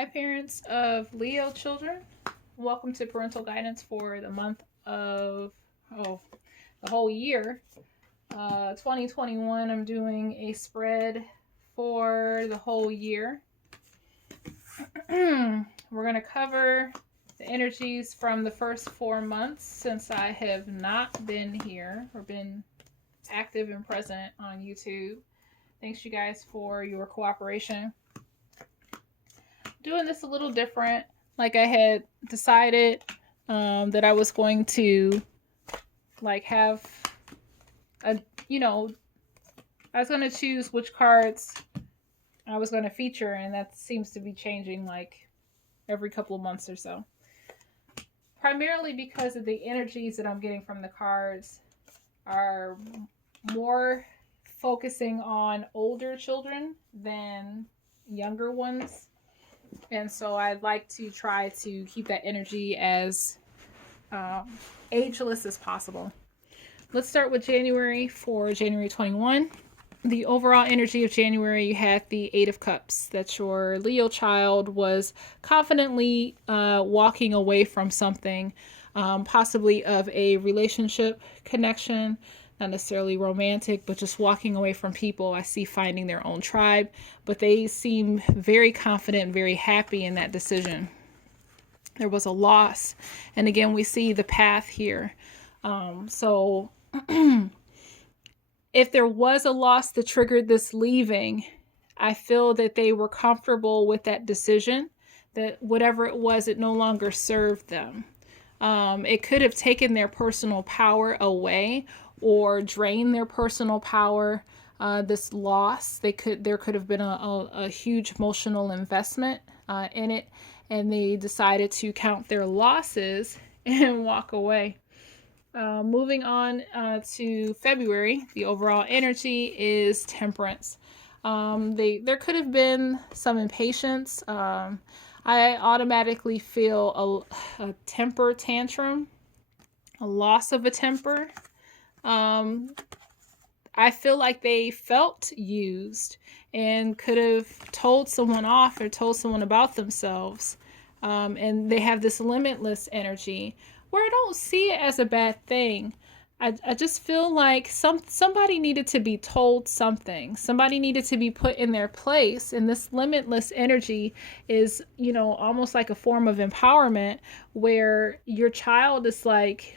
Hi, parents of Leo children. Welcome to parental guidance for the month of, the whole year. 2021, I'm doing a spread for the whole year. We're going to cover the energies from the first 4 months since I have not been here or been active and present on YouTube. Thanks, you guys, for your cooperation. Doing this a little different. Like I had decided that I was going to have a, I was going to choose which cards I was going to feature, and that seems to be changing like every couple of months or so. Primarily because of the energies that I'm getting from the cards are more focusing on older children than younger ones. And so I'd like to try to keep that energy as ageless as possible. Let's start with January for January 21. The overall energy of January, you had the Eight of Cups. That your Leo child was confidently walking away from something, possibly of a relationship connection, not necessarily romantic, but just walking away from people. I see finding their own tribe, but they seem very confident and very happy in that decision. There was a loss. And again, we see the path here. So if there was a loss that triggered this leaving, I feel that they were comfortable with that decision, that whatever it was, it no longer served them. It could have taken their personal power away or drained their personal power. This loss, there could have been a huge emotional investment in it, and they decided to count their losses and walk away. Moving on to February, the overall energy is Temperance. There could have been some impatience. I automatically feel a temper tantrum, a loss of a temper. I feel like they felt used and could have told someone off or told someone about themselves. And they have this limitless energy where I don't see it as a bad thing. I just feel like somebody needed to be told something. Somebody needed to be put in their place. And this limitless energy is, almost like a form of empowerment where your child is like,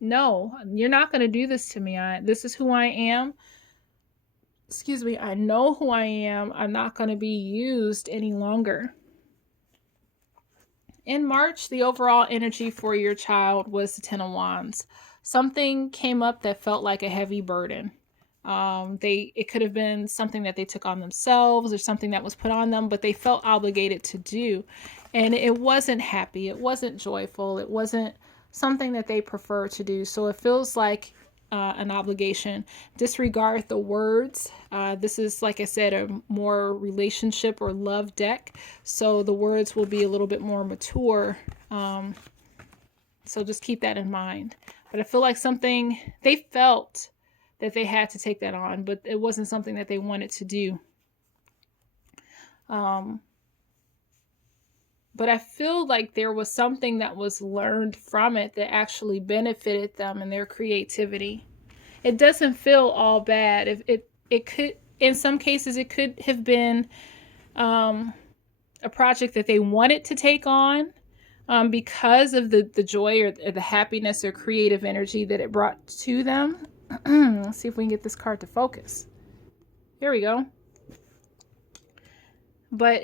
no, you're not going to do this to me. This is who I am. Excuse me. I know who I am. I'm not going to be used any longer. In March, the overall energy for your child was the Ten of Wands. Something came up that felt like a heavy burden. It could have been something that they took on themselves or something that was put on them, but they felt obligated to do. And it wasn't happy. It wasn't joyful. It wasn't something that they prefer to do. So it feels like an obligation. Disregard the words. This is, like I said, a more relationship or love deck. So the words will be a little bit more mature. So just keep that in mind. But I feel like something they felt that they had to take that on, but it wasn't something that they wanted to do. But I feel like there was something that was learned from it that actually benefited them and their creativity. It doesn't feel all bad. If it could, in some cases, it could have been a project that they wanted to take on because of the joy or the happiness or creative energy that it brought to them. Let's see if we can get this card to focus. Here we go. But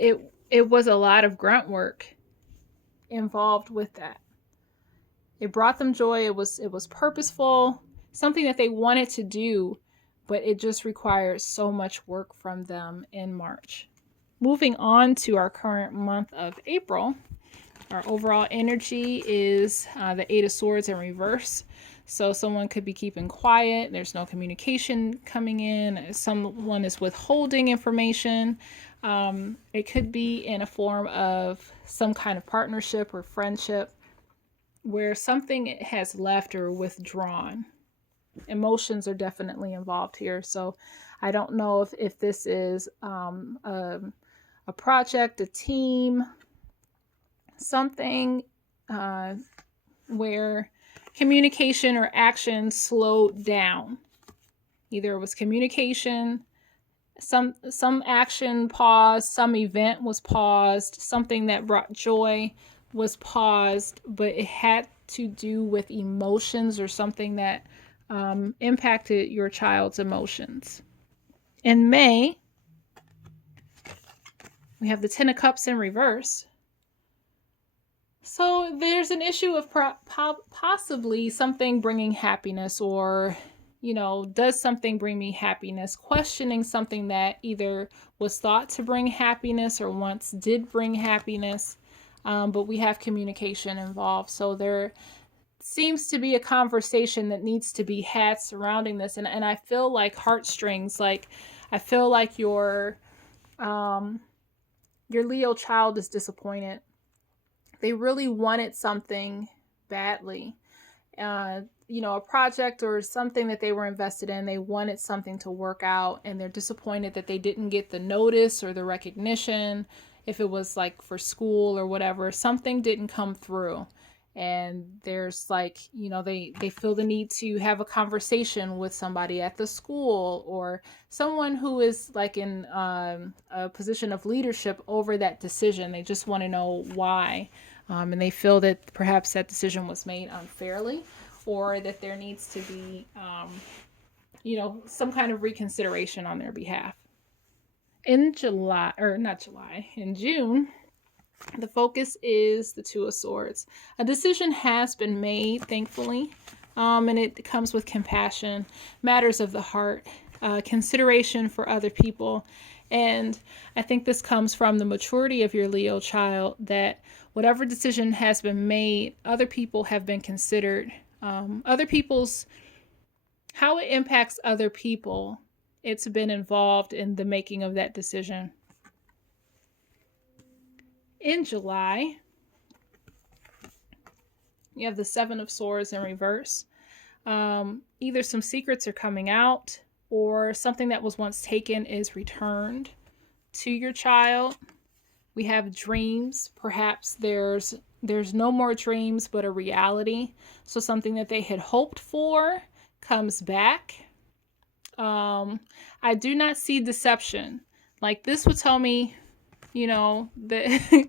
it was a lot of grunt work involved with that. It brought them joy. It was purposeful, something that they wanted to do, but it just required so much work from them in March. Moving on to our current month of April, our overall energy is the Eight of Swords in reverse. So someone could be keeping quiet. There's no communication coming in. Someone is withholding information. It could be in a form of some kind of partnership or friendship where something has left or withdrawn. Emotions are definitely involved here. So I don't know if this is a project, a team, something where communication or action slowed down. Either it was communication, some action paused, some event was paused, something that brought joy was paused, but it had to do with emotions or something that impacted your child's emotions. In May, we have the Ten of Cups in reverse. So there's an issue of possibly something bringing happiness, or, does something bring me happiness? Questioning something that either was thought to bring happiness or once did bring happiness, but we have communication involved. So there seems to be a conversation that needs to be had surrounding this. And I feel like heartstrings, like I feel like your Leo child is disappointed. They really wanted something badly, a project or something that they were invested in. They wanted something to work out, and they're disappointed that they didn't get the notice or the recognition. If it was like for school or whatever, something didn't come through. And there's they feel the need to have a conversation with somebody at the school or someone who is like in a position of leadership over that decision. They just want to know why. And they feel that perhaps that decision was made unfairly, or that there needs to be, some kind of reconsideration on their behalf. In June, the focus is the Two of Swords. A decision has been made, thankfully, and it comes with compassion, matters of the heart, consideration for other people. And I think this comes from the maturity of your Leo child, that whatever decision has been made, other people have been considered. How it impacts other people, it's been involved in the making of that decision. In July, you have the Seven of Swords in reverse. Either some secrets are coming out, or something that was once taken is returned to your child. We have dreams. Perhaps there's no more dreams, but a reality. So something that they had hoped for comes back. I do not see deception. Like, this would tell me, that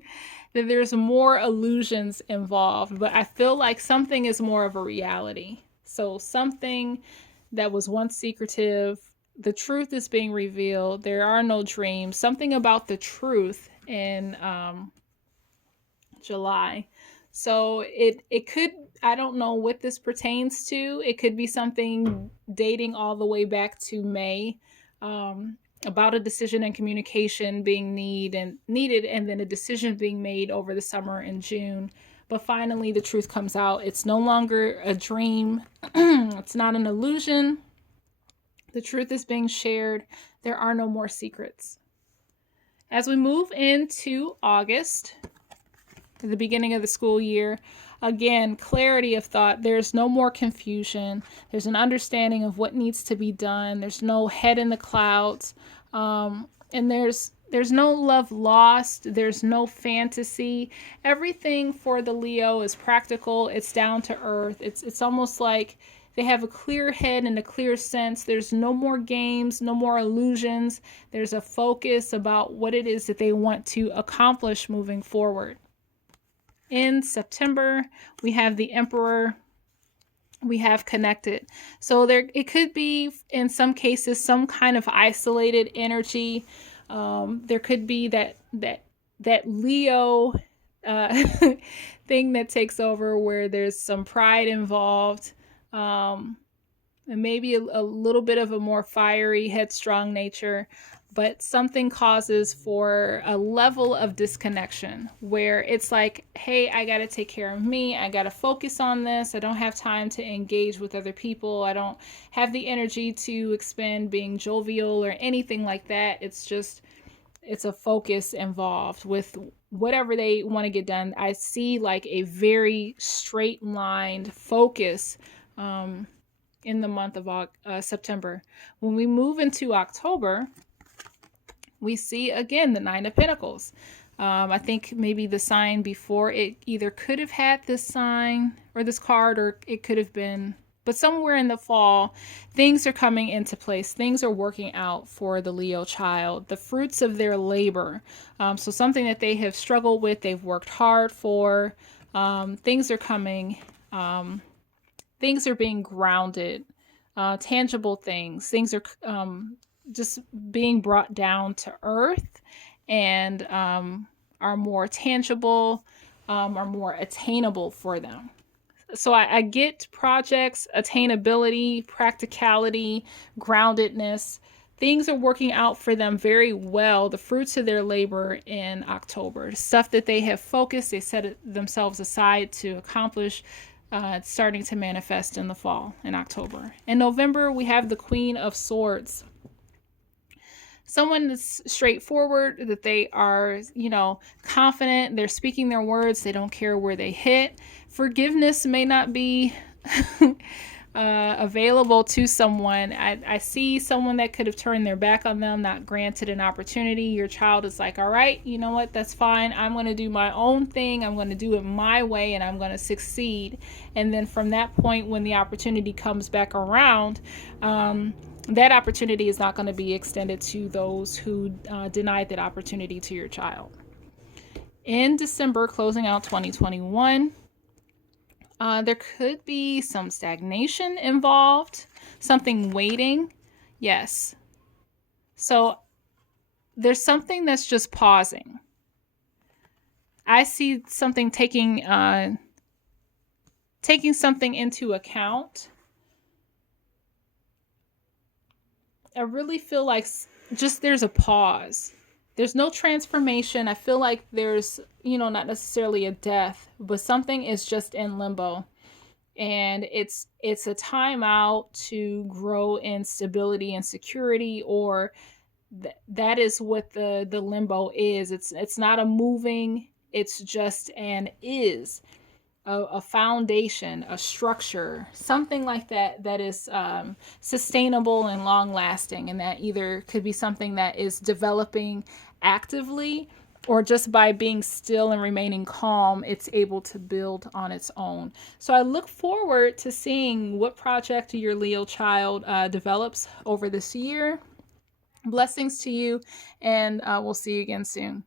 that there's more illusions involved, but I feel like something is more of a reality. So something that was once secretive, the truth is being revealed. There are no dreams. Something about the truth in July. So it could, I don't know what this pertains to. It could be something dating all the way back to May, about a decision and communication being needed, and then a decision being made over the summer in June. But finally, the truth comes out. It's no longer a dream. It's not an illusion. The truth is being shared. There are no more secrets. As we move into August, at the beginning of the school year, again, clarity of thought. There's no more confusion. There's an understanding of what needs to be done. There's no head in the clouds. And there's no love lost. There's no fantasy. Everything for the Leo is practical. It's down to earth. It's almost like they have a clear head and a clear sense. There's no more games, no more illusions. There's a focus about what it is that they want to accomplish moving forward. In September, we have the Emperor. We have connected. So it could be, in some cases, some kind of isolated energy. There could be that Leo thing that takes over, where there's some pride involved, and maybe a little bit of a more fiery, headstrong nature. But something causes for a level of disconnection where it's like, hey, I got to take care of me. I got to focus on this. I don't have time to engage with other people. I don't have the energy to expend being jovial or anything like that. It's a focus involved with whatever they want to get done. I see like a very straight lined focus in the month of September. When we move into October, we see again the Nine of Pentacles. I think maybe the sign before it either could have had this sign or this card, or it could have been, but somewhere in the fall, things are coming into place. Things are working out for the Leo child, the fruits of their labor. So something that they have struggled with, they've worked hard for. Things are coming. Things are being grounded. Tangible things. Things are just being brought down to earth and are more tangible, are more attainable for them. So I get projects, attainability, practicality, groundedness. Things are working out for them very well, the fruits of their labor in October. Stuff that they have focused, they set themselves aside to accomplish, it's starting to manifest in the fall, in October. In November, we have the Queen of Swords. Someone that's straightforward, that they are, confident, they're speaking their words, they don't care where they hit. Forgiveness may not be available to someone. I see someone that could have turned their back on them, not granted an opportunity. Your child is like, all right, you know what, that's fine. I'm going to do my own thing. I'm going to do it my way and I'm going to succeed. And then from that point, when the opportunity comes back around, that opportunity is not going to be extended to those who denied that opportunity to your child. In December, closing out 2021, there could be some stagnation involved, something waiting. Yes. So there's something that's just pausing. I see something taking something into account. I really feel like just there's a pause. There's no transformation. I feel like there's, not necessarily a death, but something is just in limbo. And it's a time out to grow in stability and security, or that is what the limbo is. It's not a moving, it's just an is. A foundation, a structure, something like that is sustainable and long lasting, and that either could be something that is developing actively, or just by being still and remaining calm, it's able to build on its own. So I look forward to seeing what project your Leo child develops over this year. Blessings to you, and we'll see you again soon.